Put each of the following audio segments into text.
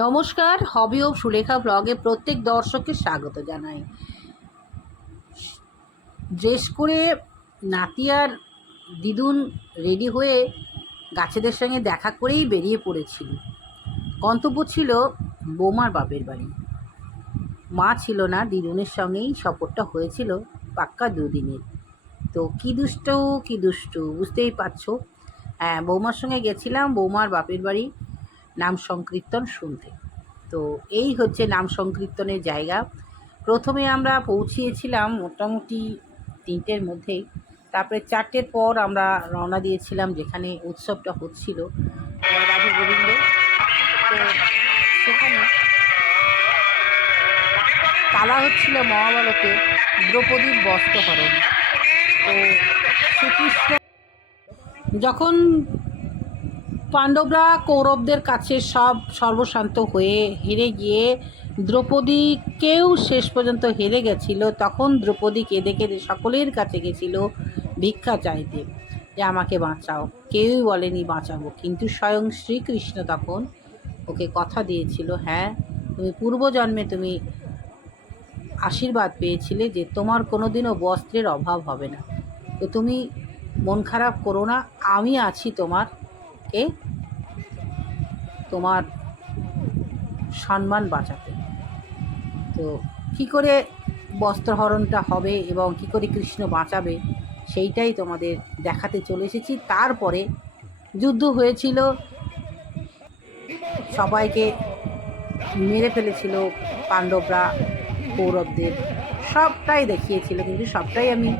নমস্কার, হবি ও সুলেখা ব্লগে প্রত্যেক দর্শককে স্বাগত জানাই। ড্রেস করে নাতি আর দিদুন রেডি হয়ে গাছেদের সঙ্গে দেখা করেই বেরিয়ে পড়েছিল। গন্তব্য ছিল বৌমার বাপের বাড়ি। মা ছিল না, দিদুনের সঙ্গেই সফরটা হয়েছিল পাক্কা দুদিনের। তো কী দুষ্টু বুঝতেই পারছো। হ্যাঁ, বৌমার সঙ্গে গেছিলাম বৌমার বাপের বাড়ি নাম সংকীর্তন শুনতে। তো এই হচ্ছে নাম সংকীর্তনের জায়গা। প্রথমে আমরা পৌঁছিয়েছিলাম মোটামুটি 3টের মধ্যেই, তারপরে 4টের পর আমরা রওনা দিয়েছিলাম যেখানে উৎসবটা হচ্ছিল রাধা গোবিন্দ। তো সেখানে পালা হচ্ছিল মহাভারতে দ্রৌপদীর বস্ত্রহরণ। তো শ্রীকৃষ্ণ যখন পাণ্ডবরা কৌরবদের কাছে সর্বশান্ত হয়ে হেরে গিয়ে দ্রৌপদীকেও শেষ পর্যন্ত হেরে গেছিল, তখন দ্রৌপদী কেঁদে কেঁদে সকলের কাছে গেছিল ভিক্ষা চাইতে যে আমাকে বাঁচাও। কেউই বলেনি বাঁচাবো, কিন্তু স্বয়ং শ্রীকৃষ্ণ তখন ওকে কথা দিয়েছিল, হ্যাঁ তুমি পূর্বজন্মে তুমি আশীর্বাদ পেয়েছিলে যে তোমার কোনোদিনও বস্ত্রের অভাব হবে না। তো তুমি মন খারাপ করো না, আমি আছি তোমার সম্মান বাঁচাতে। তো কী করে বস্ত্রহরণটা হবে এবং কী করে কৃষ্ণ বাঁচাবে সেইটাই তোমাদের দেখাতে চলে এসেছি। তারপরে যুদ্ধ হয়েছিল, সবাইকে মেরে ফেলেছিল পাণ্ডবরা কৌরবদের, সবটাই দেখিয়েছিল, কিন্তু সবটাই আমি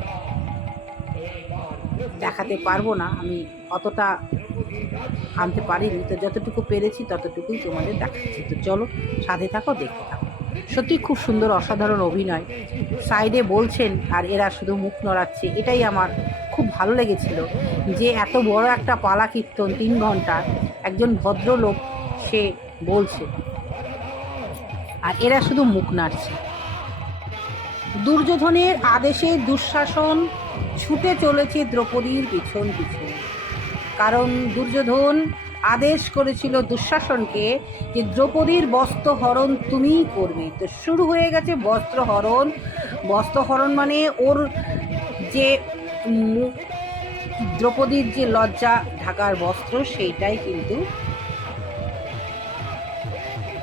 দেখাতে পারবো না, আমি অতটা আনতে পারিনি। তো যতটুকু পেরেছি ততটুকুই তোমাদের দেখাচ্ছি। তো চলো সাথে থাকো, দেখতে থাকো। সত্যি খুব সুন্দর অসাধারণ অভিনয়। সাইডে বলছেন আর এরা শুধু মুখ নড়াচ্ছে, এটাই আমার খুব ভালো লেগেছিল যে এত বড় একটা পালা কীর্তন 3 ঘন্টা একজন ভদ্রলোক সে বলছে আর এরা শুধু মুখ নাড়ছে। দুর্যোধনের আদেশে দুঃশাসন ছুটে চলেছে দ্রৌপদীর পিছন পিছন, কারণ দুর্যোধন আদেশ করেছিল দুঃশাসনকে যে দ্রৌপদীর বস্ত্রহরণ তুমিই করবে। তো শুরু হয়ে গেছে বস্ত্রহরণ। বস্ত্রহরণ মানে ওর যে দ্রৌপদীর যে লজ্জা ঢাকার বস্ত্র সেইটাই কিন্তু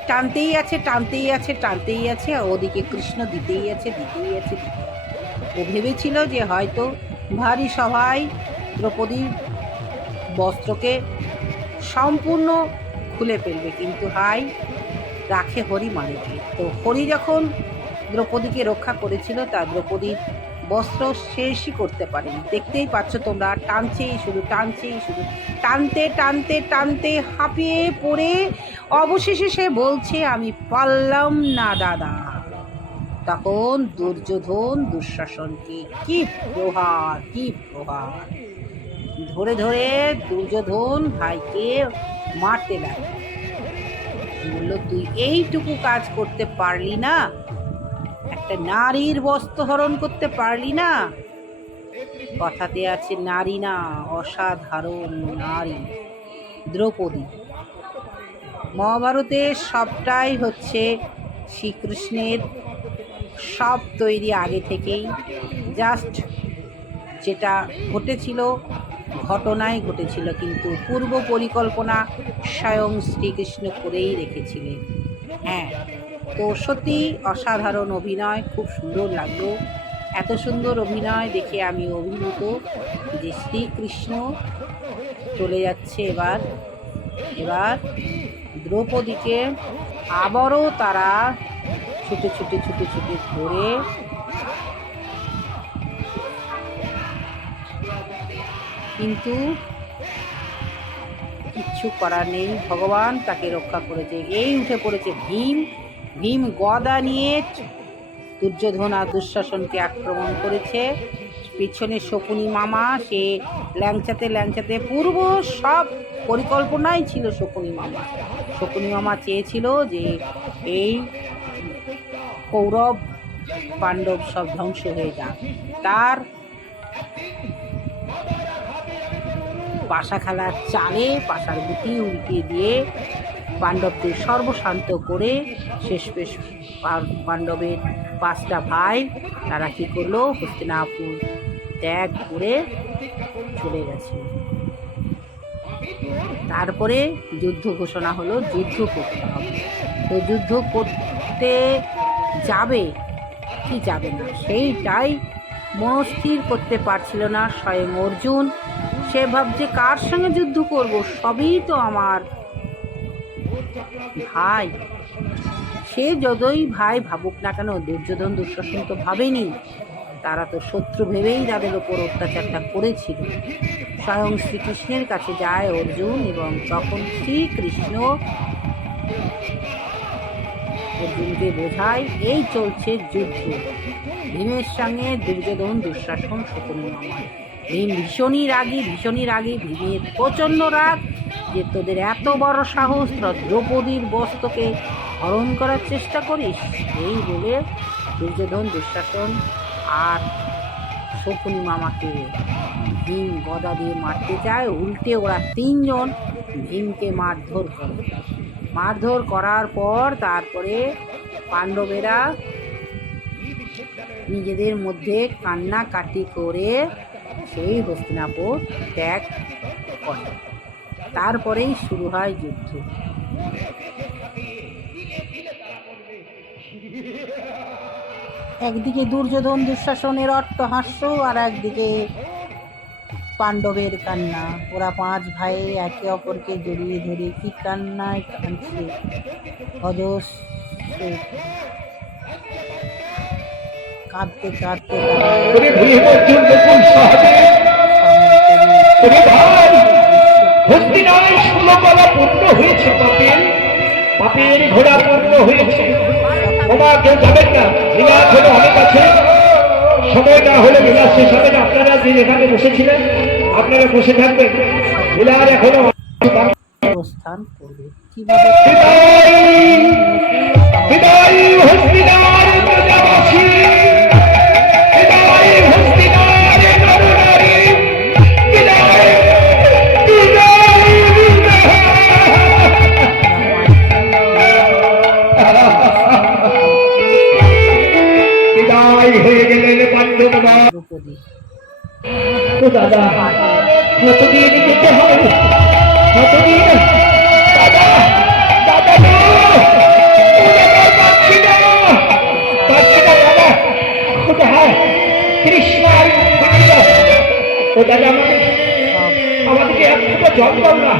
টানতেই আছে, ওদিকে কৃষ্ণ দিতেই আছে। ও ভেবেছিল যে হয়তো ভারী সভায় দ্রৌপদীর বস্ত্রকে সম্পূর্ণ খুলে ফেলবে, কিন্তু রাখে হরি মানেকে। তো হরি যখন দ্রৌপদীকে রক্ষা করেছিল, তা দ্রৌপদীর বস্ত্র শেষই করতে পারেনি। দেখতেই পাচ্ছ তোমরা, টানতেই শুধু টানতে হাঁপিয়ে পড়ে অবশেষে সে বলছে আমি পারলাম না দাদা। তখন দুর্যোধন দুঃশাসনকে কি প্রহার ধরে দুর্যোধন ভাইকে মারতে লাগে। বলল তুই এইটুকু কাজ করতে পারলি না, একটা নারীর বস্ত্রহরণ করতে পারলি না। কথাতে আছে নারী না, অসাধারণ নারী দ্রৌপদী। মহাভারতের সবটাই হচ্ছে শ্রীকৃষ্ণের, সব তৈরি আগে থেকেই, জাস্ট যেটা ঘটেছিল ঘটনায় ঘটেছিল, কিন্তু পূর্ব পরিকল্পনা স্বয়ং শ্রীকৃষ্ণ করেই রেখেছিলেন। হ্যাঁ, তো সত্যি অসাধারণ অভিনয়, খুব সুন্দর লাগলো। এত সুন্দর অভিনয় দেখে আমি অভিভূত যে শ্রীকৃষ্ণ চলে যাচ্ছে এবার দ্রৌপদীকে আবারও তারা ছুটে ধরে কিন্তু কিচ্ছু করার নেই, ভগবান তাকে রক্ষা করেছে। এই উঠে পড়েছে ভীম গদা নিয়ে দুর্যোধন আর দুঃশাসনকে আক্রমণ করেছে। পিছনে শকুনি মামা, সে ল্যাংচাতে পূর্ব সব পরিকল্পনাই ছিল শকুনি মামা চেয়েছিল যে এই কৌরব পাণ্ডব সব ধ্বংস হয়ে যাক। তার পাশা খেলার চালে পাশার গুটি উল্টিয়ে দিয়ে পাণ্ডবদের সর্বশান্ত করে শেষমেশ পাণ্ডবের 5টা ভাই তারা কী করলো, হস্তিনাপুর ত্যাগ করে চলে গেছে। তারপরে যুদ্ধ ঘোষণা হলো, যুদ্ধ করতে হবে। তো যুদ্ধ করতে যাবে কি যাবে না সেইটাই মনস্থির করতে পারছিল না স্বয়ং অর্জুন। সে ভাবছে কার সঙ্গে যুদ্ধ করব, সবই তো আমার ভাই। সে যতই ভাই ভাবুক না কেন, দুর্যোধন দুঃশাসন তো ভাবেনি, তারা তো শত্রু ভেবেই তাদের ওপর অত্যাচারটা করেছিল। স্বয়ং শ্রীকৃষ্ণের কাছে যায় অর্জুন, এবং তখন শ্রীকৃষ্ণ অর্জুনকে বোঝায় এই চলছে যুদ্ধ ভীমের সঙ্গে দুর্যোধন দুঃশাসন শকুনি মামা। ভীম ভীষণই রাগী। ভীমের প্রচণ্ড রাগ যে তোদের এত বড় সাহস, তোরা দ্রৌপদীর বস্ত্রকে হরণ করার চেষ্টা করিস। এই বলে দুর্যোধন দুঃশাসন আর শকুনি মামাকে ভীম গদা দিয়ে মারতে চায়। উল্টে ওরা 3 জন ভীমকে মারধর করার পর তারপরে পাণ্ডবেরা নিজেদের মধ্যে কান্নাকাটি করে সেই হস্তিনাপুর ত্যাগ করে। তারপরেই শুরু হয় যুদ্ধ। একদিকে দুর্যোধন দুঃশাসনের অট্টহাস্য, আর একদিকে পাণ্ডবের কান্না। ওরা 5 ভাই একে অপরকে জড়িয়ে ধরে কি কান্নায় কাঁদছে অজস্র। কাঁদতে পাপের ঘোড়া পূর্ণ হয়েছে, কেউ যাবেন না, বিলাস হলো অনেক আছে, সময় না হলে বিলাস শেষ হবে না। আপনারা যে এখানে বসেছিলেন আপনারা বসে থাকবেন, বিলাস এখনো অবস্থান করবে। কিভাবে হয়ে গেলেন পাণ্ডবরা। দ্রৌপদী দাদা কতদিন যেতে হবে, কতদিন দাদা দাদা কৃষ্ণ ও দাদা আমাদেরকে একটা জল দাও না।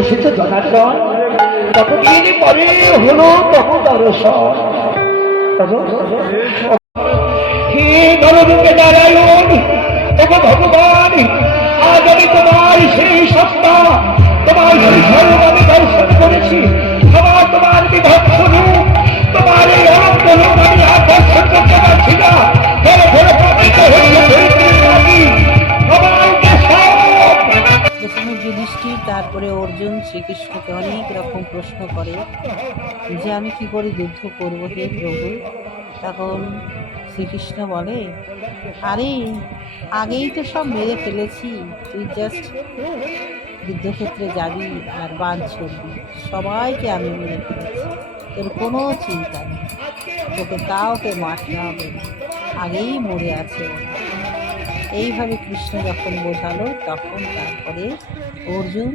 এসেছে জনার্দন, কতদিন পরে হলো তখন দর্শন। হে নররূপে নারায়ণ, তবে ভগবান, আজ আমি তোমার সেই সত্তা, তোমার সেই স্বরূপ আমি দর্শন করেছি। তোমার বিভৎস রূপ, তোমার এই অনন্ত রূপ আমি আর দর্শন করতে পারছি না। যুধিষ্ঠির তারপরে অর্জুন শ্রীকৃষ্ণকে অনেক রকম প্রশ্ন করে যে আমি আমি কি করে যুদ্ধ করবো হে প্রভু? তখন শ্রীকৃষ্ণ বলে, আরে আগেই তো সব মেরে ফেলেছি, তুই জাস্ট যুদ্ধক্ষেত্রে যাবি আর বান ছড়বি, সবাইকে আমি মেরে ফেলেছি, তোর কোনো চিন্তা নেই, তোকে কাউকে মারতে হবে না, আগেই মরে আছে ওরা। এইভাবে কৃষ্ণ যখন বোঝালো তখন তারপরে অর্জুন,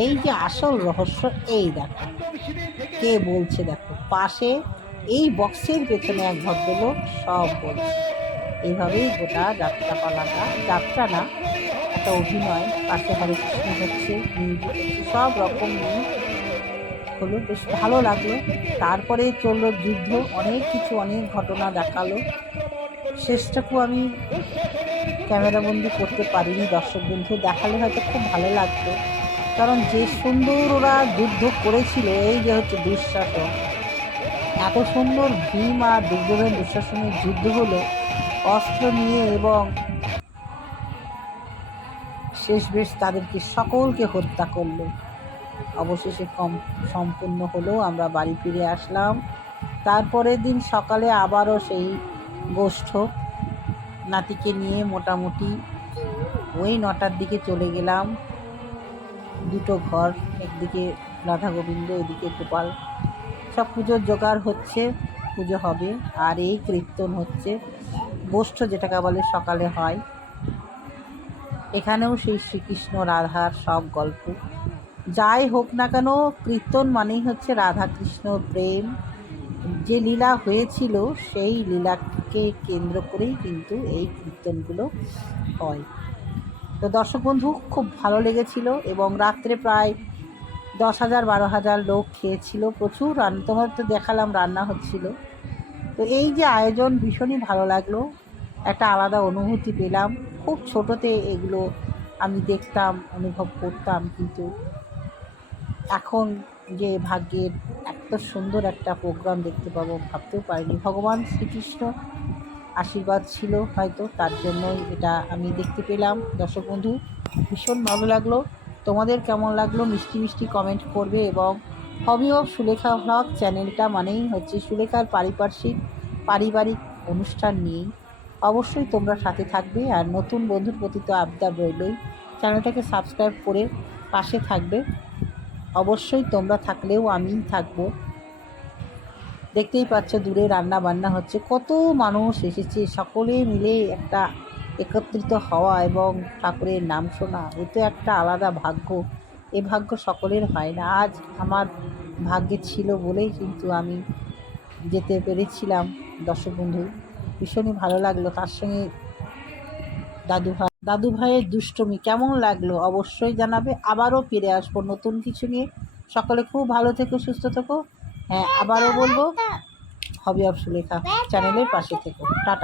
এই যে আসল রহস্য, এই দেখো কে বলছে, দেখো পাশে এই বক্সের পেছনে এক ভদ্রলোক সব বলছে। এইভাবেই গোটা যাত্রাপালাটা, যাত্রা না, একটা অভিনয়, পাশে হরে কৃষ্ণ হচ্ছে, মিউজিক হচ্ছে, সব রকম নিয়ে হলো, বেশ ভালো লাগলো। তারপরে চললো যুদ্ধ, অনেক কিছু, অনেক ঘটনা দেখালো। শেষটাকু আমি ক্যামেরাবন্দি করতে পারিনি, দর্শক বন্ধু দেখালে হয়তো খুব ভালো লাগতো, কারণ যে সুন্দর ওরা যুদ্ধ করেছিল। এই যে হচ্ছে দুঃশাসন, এত সুন্দর ভীম আর দুর্যোধন দুঃশাসনের যুদ্ধ হলো অস্ত্র নিয়ে, এবং শেষ বেশ তাদেরকে সকলকে হত্যা করলো। অবশেষে সম্পূর্ণ হলো, আমরা বাড়ি ফিরে আসলাম। তারপরের দিন সকালে আবারও সেই গোষ্ঠ, নাতিকে নিয়ে মোটামুটি ওই 9টার দিকে চলে গেলাম। দুটো ঘর, একদিকে রাধা গোবিন্দ, এদিকে গোপাল, সব পুজোর জোগাড় হচ্ছে, পুজো হবে। আর এই কীর্তন হচ্ছে, গোষ্ঠ যেটাকে বলে সকালে হয়। এখানেও সেই শ্রীকৃষ্ণ রাধার সব গল্প। যাই হোক না কেন, কীর্তন মানেই হচ্ছে রাধা কৃষ্ণ প্রেম, যে লীলা হয়েছিল সেই লীলাকে কেন্দ্র করেই কিন্তু এই কীর্তনগুলো হয়। তো দর্শক বন্ধু, খুব ভালো লেগেছিল, এবং রাত্রে প্রায় 10,000 12,000 লোক খেয়েছিল, প্রচুর রান্না, তোমার তো দেখালাম রান্না হচ্ছিল। তো এই যে আয়োজন, ভীষণই ভালো লাগলো, একটা আলাদা অনুভূতি পেলাম। খুব ছোটোতে এগুলো আমি দেখতাম, অনুভব করতাম, কিন্তু এখন যে ভাগ্যের এত সুন্দর একটা প্রোগ্রাম দেখতে পাবো ভাবতেও পারিনি। ভগবান শ্রীকৃষ্ণ আশীর্বাদ ছিল হয়তো, তার জন্যই এটা আমি দেখতে পেলাম। দর্শক বন্ধু, ভীষণ ভালো লাগলো। তোমাদের কেমন লাগলো মিষ্টি মিষ্টি কমেন্ট করবে, এবং হবি অফ সুলেখা ভ্লগ চ্যানেলটা মানেই হচ্ছে সুলেখার পারিবারিক অনুষ্ঠান নিয়েই। অবশ্যই তোমরা সাথে থাকবে, আর নতুন বন্ধুর প্রতি তো আবদার রইলই, চ্যানেলটাকে সাবস্ক্রাইব করে পাশে থাকবে। অবশ্যই তোমরা থাকলেও আমিই থাকবো। দেখতেই পাচ্ছ দূরে রান্না বান্না হচ্ছে, কত মানুষ এসেছে, সকলে মিলে একটা একত্রিত হওয়া এবং ঠাকুরের নাম শোনা, এ তো একটা আলাদা ভাগ্য। এ ভাগ্য সকলের হয় না। আজ আমার ভাগ্যে ছিল বলেই কিন্তু আমি যেতে পেরেছিলাম। দর্শক বন্ধু, ভীষণই ভালো লাগলো। তার সঙ্গে দাদু ভাইয়ের দুষ্টুমি কেমন লাগলো অবশ্যই জানাবে। আবারও ফিরে আসবো নতুন কিছু নিয়ে। সকলে খুব ভালো থেকো, সুস্থ থেকো। হ্যাঁ, আবারও বলবো, হবি অফ সুলেখা চ্যানেলের পাশে থেকো। টাটা।